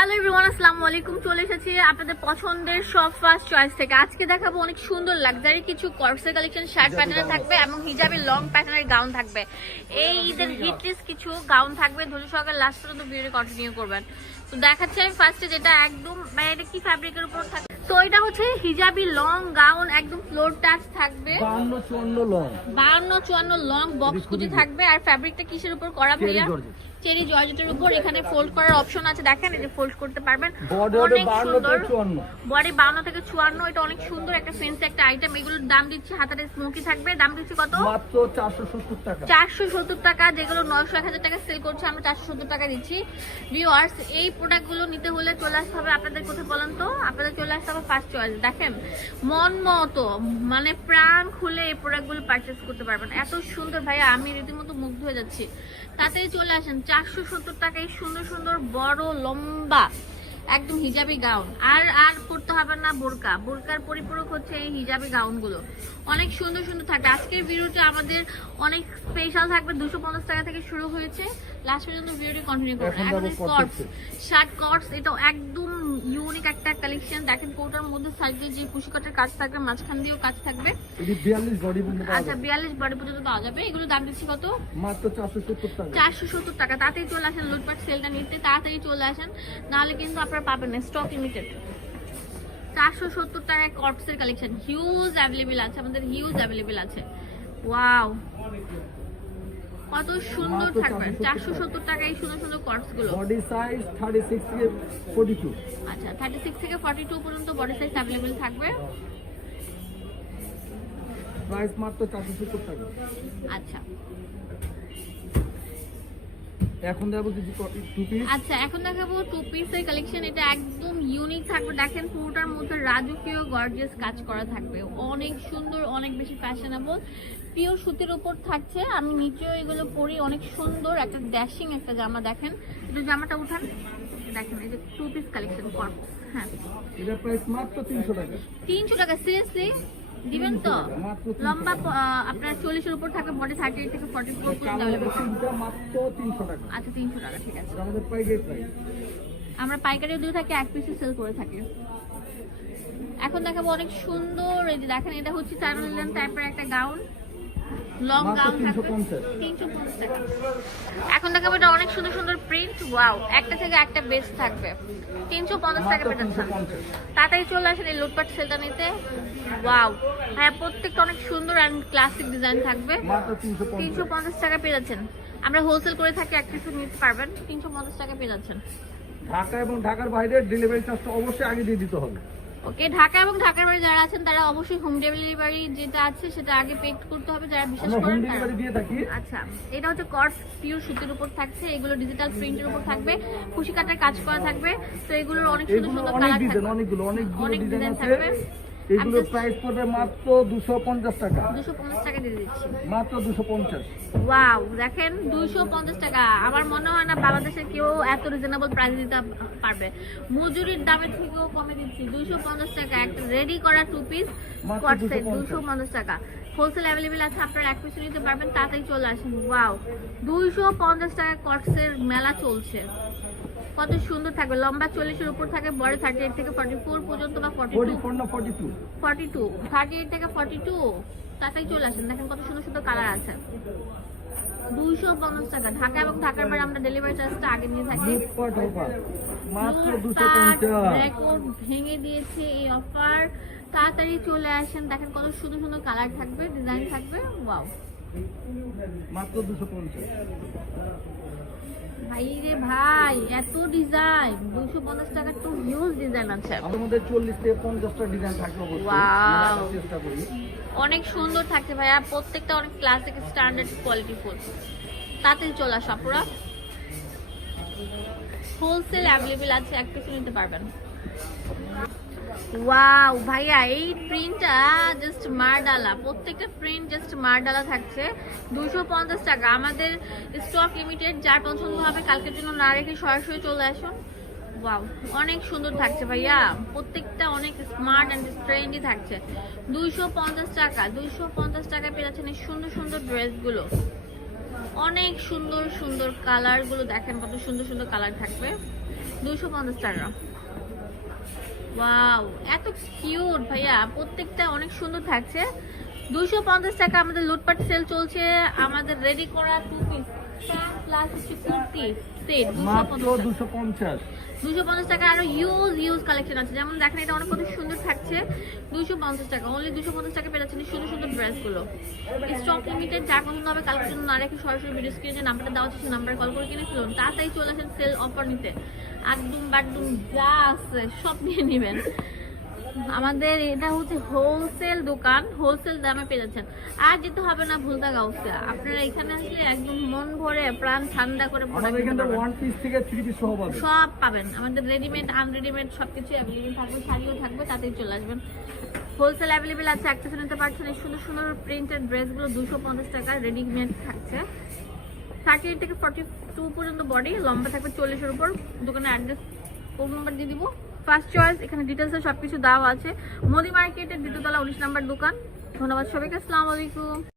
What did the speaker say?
Hello everyone আসসালামু আলাইকুম। চলে এসেছি আপনাদের পছন্দের সব ফার্স্ট চয়েস থেকে। আজকে দেখাবো অনেক সুন্দর লাক্সারি কিছু কর্সের কালেকশন শার্ট প্যাটার্নে থাকবে এবং হিজাবে লং প্যাটার্নের গাউন থাকবে। এই ঈদের হিটলিস কিছু গাউন থাকবে। ধৈর্য সহকারে লাস্ট পর্যন্ত ভিডিও কন্টিনিউ করবেন। তো দেখাচ্ছি আমি ফার্স্টে যেটা একদম মানে এটা কি ফ্যাব্রিকের উপর থাকবে তো এটা হচ্ছে হিজাবি লং গাউন একদম ফ্লোর টাচ থাকবে। বান্ন চুয়ান্ন লং বাহান্ন চুয়ান্ন লং বক্স কুচি থাকবে। আর ফ্যাব্রিকটা কিসের উপর করা ভাইয়া। চেরি জর্জেটের উপর এখানে ফোল্ড করার অপশন আছে। দেখেন এই যে ফোল্ড করতে পারবেন। বডি হবে অনেক বান্ন সুন্দর। থেকে চুয়ান্ন। বডি বাউন্ন থেকে চুয়ান্ন এটা অনেক সুন্দর একটা ফেন্সি একটা আইটেম এগুলোর দাম দিচ্ছি হাতারে স্মোকি থাকবে। দাম দিচ্ছি কত? মাত্র চারশো সত্তর টাকা। চারশো সত্তর টাকা যেগুলো নয়শো এক হাজার টাকা সেল করছে আমরা চারশো সত্তর টাকা দিচ্ছি। ভিউয়ার্স এই প্রোডাক্টগুলো নিতে হলে চলে আসতে হবে আপনাদের কোথায় বলেন তো? আপনাদের চলে আসতে হবে ফার্স্ট চয়েস দেখেন মন মতো মানে প্রাণ খুলে এই প্রোডাক্টগুলো পারচেস করতে পারবেন। এত সুন্দর ভাইয়া আমি রীতিমতো মুগ্ধ হয়ে যাচ্ছি। তাতেই চলে আসেন চারশো সত্তর টাকায় সুন্দর সুন্দর বড় লম্বা একদম হিজাবি গাউন। আর আর করতে হবে না বোরকা। বোরকার পরিপূরক হচ্ছে এই হিজাবি গাউনগুলো। অনেক সুন্দর সুন্দর থাকবে আজকের ভিডিওটা আমাদের অনেক স্পেশাল থাকবে। দুশো পঞ্চাশ টাকা থেকে শুরু হয়েছে। লাস্ট পর্যন্ত ভিডিওটি কন্টিনিউ করবেন। এখন স্কর্টস শার্ট কটস এটা একদম ইউনিক একটা কালেকশন দেখেন কোটার মধ্যে সাইডে যে কুশিকাটের কাজ থাকবে মাঝখান দিয়েও কাজ থাকবে। আচ্ছা। বিয়াল্লিশ বডি পর্যন্ত পাওয়া যাবে। এগুলো দাম দিচ্ছি কত? মাত্র চারশো সত্তর টাকা। চারশো সত্তর টাকা। তাড়াতাড়ি চলে আসেন লুটপাট সেলটা নিতে তাড়াতাড়ি চলে আসেন। নাহলে কিন্তু আপনারা পাবেন না স্টক লিমিটেড চারশো সত্তর টাকায় কর্পসের কালেকশন হিউজ অ্যাভেলেবেল আছে আমাদের হিউজ অ্যাভেলেবেল আছে। ওয়াও কত সুন্দর থাকবে? 470 চারশো সত্তর টাকায় সুন্দর সুন্দর কর্পসগুলো বডি সাইজ থার্টি সিক্স থেকে ফোর্টি টু আচ্ছা থার্টি সিক্স থেকে ফর্টি টু পর্যন্ত বডি সাইজ অ্যাভেলেবেল থাকবে। প্রাইস মাত্র চারশো সত্তর টাকা। আচ্ছা। এখন দেবো কিছু টু পিস আচ্ছা এখন দেখাবো টু পিসের কালেকশন এটা একদম ইউনিক থাকবে। দেখেন পুরোটার মধ্যে রাজকীয় গর্জিয়াস কাজ করা থাকবে। অনেক সুন্দর অনেক বেশি ফ্যাশনেবল পিওর সুতির উপর থাকছে। আমি নিচেও এগুলো পরি। অনেক সুন্দর একটা ড্যাশিং একটা জামা দেখেন। একটু জামাটা উঠান। দেখেন এই যে টু পিস কালেকশন কর্পস হ্যাঁ। এটার প্রাইস মাত্র তিনশো টাকা। তিনশো টাকা সিরিয়াসলি দিবেন তো? লম্বা আপনার চল্লিশের উপর থাকে বডি থার্টি থেকে ফর্টি ফোর মাত্র তিনশো টাকা। আচ্ছা তিনশো টাকা ঠিক আছে। আমাদের পাইকারি প্রাইস আমরা পাইকারি দিয়ে থাকি এক পিসে সেল করে থাকি। এখন দেখাবো অনেক সুন্দর এই যে দেখেন এটা হচ্ছে চারুলিয়ান টাইপের একটা গাউন লং গাউন তিনশো পঞ্চাশ। টাকা এখন দেখাবো এটা অনেক সুন্দর সুন্দর প্রিন্ট ওয়াও একটা থেকে একটা বেস্ট থাকবে। তিনশো পঞ্চাশ টাকা পেটাচ্ছেন 350 তাড়াতাড়ি চলে আসেন এই লুটপাট সেলটা নিতে। ওয়াও হ্যাঁ প্রত্যেকটা অনেক সুন্দর অ্যান্ড ক্লাসিক ডিজাইন থাকবে। তিনশো পঞ্চাশ। টাকা পেয়ে যাচ্ছেন। আমরা হোলসেল করে থাকি এক পিসে নিতে পারবেন। তিনশো পঞ্চাশ টাকা পেয়ে যাচ্ছেন। ঢাকা এবং ঢাকার বাইরে ডেলিভারি চার্জটা অবশ্যই আগে দিয়ে দিতে হবে। ওকে ঢাকা এবং ঢাকার বাইরে যারা আছেন তারা অবশ্যই হোম ডেলিভারি যেটা আছে সেটা আগে পে করতে হবে যারা বিশেষ করেন আচ্ছা এটা হচ্ছে কর্স পিওর সুতির উপর থাকছে এগুলো ডিজিটাল প্রিন্টের উপর থাকবে খুশি কাটার কাজ করা থাকবে তো এগুলোর অনেক সুন্দর এগুলো সুন্দর অনেক কালার থাকবে। অনেকগুলো অনেকগুলো ডিজাইন থাকবে। এগুলোর প্রাইস পড়বে মাত্র দুশো পঞ্চাশ টাকা। দুশো পঞ্চাশ টাকা দিয়ে দিচ্ছি। মাত্র দুশো পঞ্চাশ। ওয়াও দেখেন দুইশো পঞ্চাশ টাকা। আমার মনে না বাংলাদেশের কেউ এত রিজনেবল প্রাইস দিতে পারবে। মজুরির দামের থেকেও কমে দিচ্ছি। দুইশো পঞ্চাশ টাকা একটা রেডি করা টু পিস 250 দুইশো পঞ্চাশ। টাকা। হোলসেল অ্যাভেলেবেল আছে আপনারা এক পিস নিতে পারবেন তাড়াতাড়ি চলে আসেন ওয়াও দুইশো পঞ্চাশ টাকা কটসের মেলা চলছে। কত সুন্দর থাকবে। লম্বা চল্লিশের উপর থাকে বড় থার্টি এইট থেকে ফর্টি ফোর পর্যন্ত বা forty two forty two thirty eight থেকে ফর্টি টু তাতেই চলে আসেন দেখেন কত সুন্দর সুন্দর কালার আছে। দুইশো পঞ্চাশ টাকা। ঢাকা এবং ঢাকার বাইরে আমরা ডেলিভারি চার্জটা আগে নিয়ে থাকি। রেকর্ড ভেঙে দিয়েছে এই অফার তাড়াতাড়ি চলে আসেন। দেখেন কত সুন্দর সুন্দর কালার থাকবে ডিজাইন থাকবে। ওয়াও মাত্র দুশো পঞ্চাশ। ভাই রে ভাই এত ডিজাইন দুশো পঞ্চাশ টাকার তো হিউজ ডিজাইন আছে। আমাদের মধ্যে চল্লিশ থেকে পঞ্চাশটা ডিজাইন থাকবে চেষ্টা করি। অনেক সুন্দর থাকছে ভাইয়া, প্রত্যেকটা অনেক ক্লাসিক স্ট্যান্ডার্ড কোয়ালিটি ফুল। তাতে চলে আসো হোলসেল অ্যাভেলেবেল আছে, এক পিছু নিতে পারবেন। ওয়াও ভাইয়া, এই প্রিন্টটা জাস্ট মারডালা। প্রত্যেকটা প্রিন্ট জাস্ট মারডালা থাকছে। দুশো পঞ্চাশ টাকা। আমাদের স্টক লিমিটেড যার পছন্দ হবে, কালকের জন্য না রেখে সরাসরি চলে আসুন। ওয়াও অনেক সুন্দর থাকছে ভাইয়া। প্রত্যেকটা অনেক স্মার্ট অ্যান্ড ট্রেন্ডি থাকছে। দুইশো পঞ্চাশ টাকা, দুইশো পঞ্চাশ টাকা পেয়ে এই সুন্দর সুন্দর ড্রেসগুলো। অনেক সুন্দর সুন্দর কালারগুলো দেখেন, কত সুন্দর সুন্দর কালার থাকবে। দুশো পঞ্চাশ টাকা। ওয়াও এত কিউট ভাইয়া, প্রত্যেকটা অনেক সুন্দর থাকছে। দুশো পঞ্চাশ টাকা আমাদের লুটপাট সেল চলছে, আমাদের রেডি করা টু পিস প্লাস টাকা আরও দুশো পঞ্চাশ টাকা। অনলি সুন্দর সুন্দর ড্রেসগুলো স্টক লিমিটেড যার পছন্দ হবে সরাসরি ভিডিও স্ক্রিনে যে নাম্বারটা দেওয়া আছে নাম্বারে কল করে কিনে ফেলুন। তাড়াতাড়ি চলে আসেন সেল অফার নিতে। একদম বাকদুম যা আছে, সব নিয়ে নেবেন। আমাদের এটা হচ্ছে হোলসেল দোকান হোলসেল দামে পেয়ে যাচ্ছেন। আর যেতে হবে না ভুলতা গাউসে আপনারা এখানে আসলে একদম মন ভরে প্রাণ ঠান্ডা করে সব পাবেন। আমাদের রেডিমেড আনরেডিমেড সবকিছু অ্যাভেলেবেল থাকবে শাড়িও থাকবে তাতেই চলে আসবেন। হোলসেল অ্যাভেলেবেল আছে একটা নিতে পারছেন। এই সুন্দর সুন্দর প্রিন্টেড ড্রেসগুলো দুশো পঞ্চাশ টাকা রেডিমেড থাকছে। থার্টি থেকে ফর্টি টু পর্যন্ত বডি লম্বা থাকবে চল্লিশের উপর। দোকানের অ্যাড্রেস ফোন নাম্বার দিয়ে দিব। ফার্স্ট চয়েস এখানে ডিটেলসে সব কিছু দেওয়া আছে। মোদি মার্কেটের দ্বিতীয়তলা উনিশ নাম্বার দোকান। ধন্যবাদ সবাইকে। আসসালামু আলাইকুম।